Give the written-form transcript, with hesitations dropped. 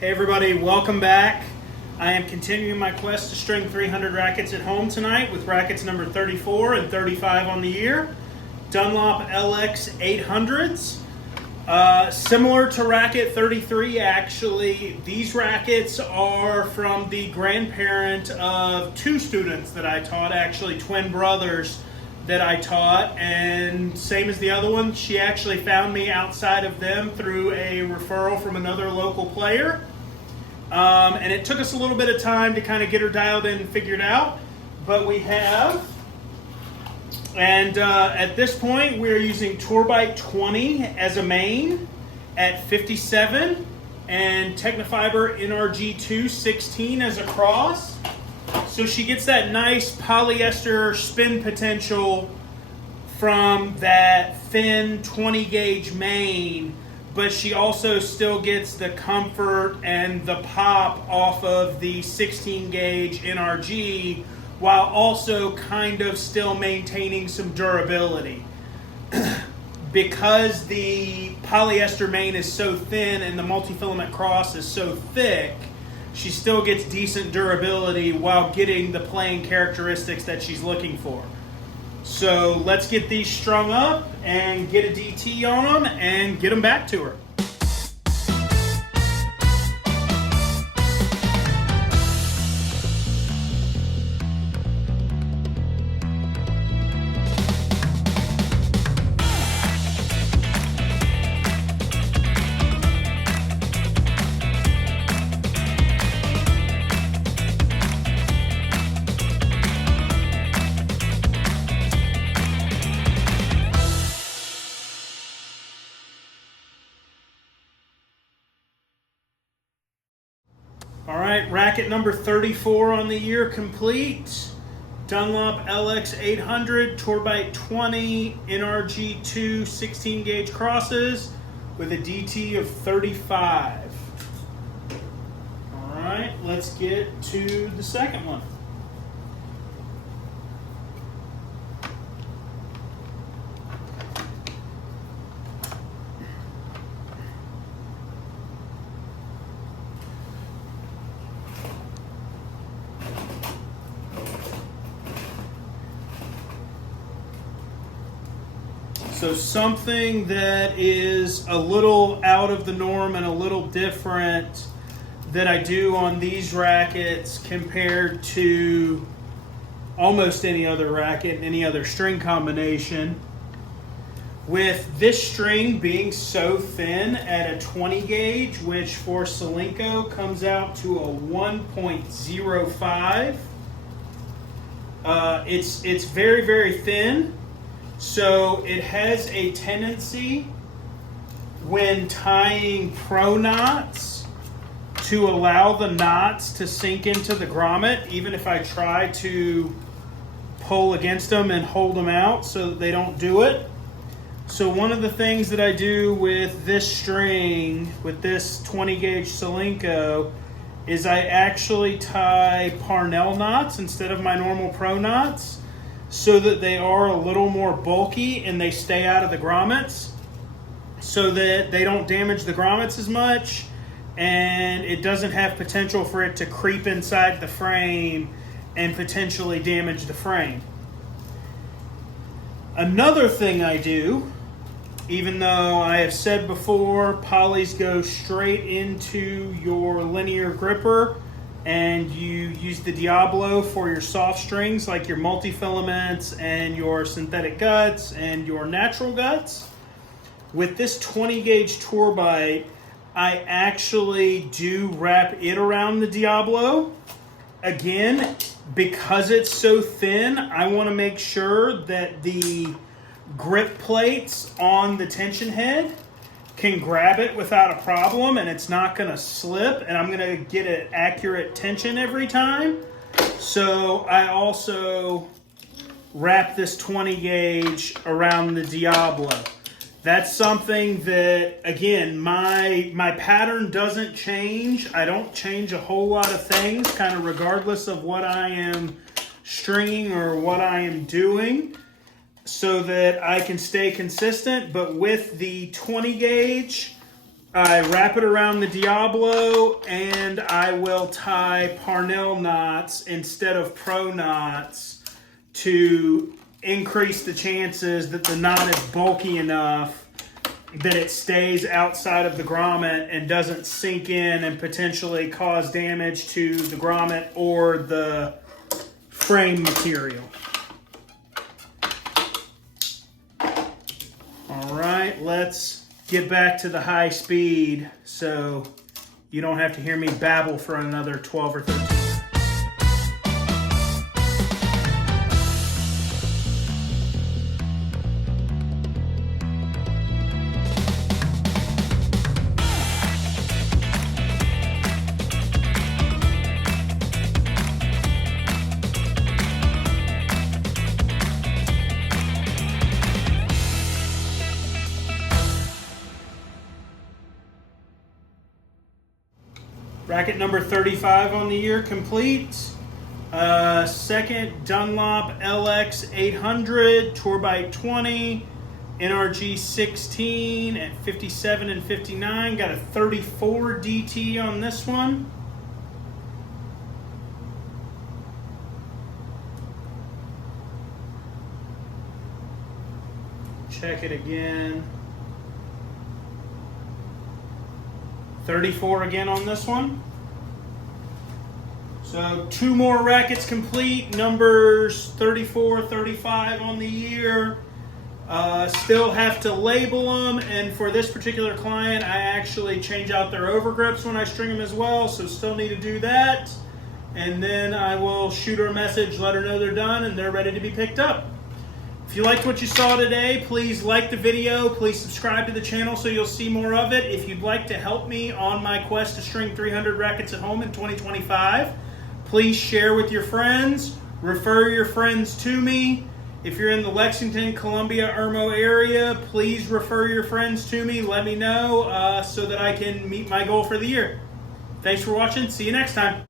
Hey everybody, welcome back. I am continuing my quest to string 300 rackets at home tonight with rackets number 34 and 35 on the year. Dunlop LX800s. Similar to racket 33 actually, these rackets are from the grandparent of two students that I taught, actually twin brothers that I taught, and same as the other one, she actually found me outside of them through a referral from another local player. And it took us a little bit of time to kind of get her dialed in and figured out, but we have. And at this point, we're using Tourbite 20 as a main at 57 and Tecnifibre NRG2 16 as a cross. So she gets that nice polyester spin potential from that thin 20 gauge main, but she also still gets the comfort and the pop off of the 16 gauge NRG while also kind of still maintaining some durability. Because the polyester main is so thin and the multi-filament cross is so thick, she still gets decent durability while getting the playing characteristics that she's looking for. So let's get these strung up and get a DT on them and get them back to her. All right, racket number 34 on the year complete. Dunlop LX800, Tourbite 20, NRG2 16 gauge crosses with a DT of 35. All right, let's get to the second one. So something that is a little out of the norm and a little different that I do on these rackets compared to almost any other racket, any other string combination. With this string being so thin at a 20 gauge, which for Solinco comes out to a 1.05. It's very, very thin. So it has a tendency when tying pro knots to allow the knots to sink into the grommet, even if I try to pull against them and hold them out so that they don't do it. So one of the things that I do with this string, with this 20 gauge Solinco, is I actually tie Parnell knots instead of my normal pro knots, so that they are a little more bulky and they stay out of the grommets so that they don't damage the grommets as much, and it doesn't have potential for it to creep inside the frame and potentially damage the frame. Another thing I do, even though I have said before, polys go straight into your linear gripper and you use the Diablo for your soft strings like your multi-filaments and your synthetic guts and your natural guts. With this 20 gauge Tourbite, I actually do wrap it around the Diablo. Again, because it's so thin, I want to make sure that the grip plates on the tension head can grab it without a problem and it's not going to slip, and I'm going to get an accurate tension every time. So I also wrap this 20 gauge around the Diablo. That's something that, again, my pattern doesn't change. I don't change a whole lot of things, kind of regardless of what I am stringing or what I am doing, so that I can stay consistent. But with the 20 gauge, I wrap it around the Diablo, and I will tie Parnell knots instead of pro knots to increase the chances that the knot is bulky enough that it stays outside of the grommet and doesn't sink in and potentially cause damage to the grommet or the frame material. All right, let's get back to the high speed so you don't have to hear me babble for another 12 or 13. Racket number 35 on the year complete. Second Dunlop LX800, Tourbite 20, NRG 16 at 57 and 59. Got a 34 DT on this one. Check it again. 34 again on this one. So 2 more rackets complete, numbers 34, 35 on the year. Still have to label them, and for this particular client, I actually change out their overgrips when I string them as well, so still need to do that. And then I will shoot her a message, let her know they're done, and they're ready to be picked up. If you liked what you saw today, please like the video. Please subscribe to the channel so you'll see more of it. If you'd like to help me on my quest to string 300 rackets at home in 2025, please share with your friends. Refer your friends to me. If you're in the Lexington, Columbia, Irmo area, please refer your friends to me. Let me know so that I can meet my goal for the year. Thanks for watching. See you next time.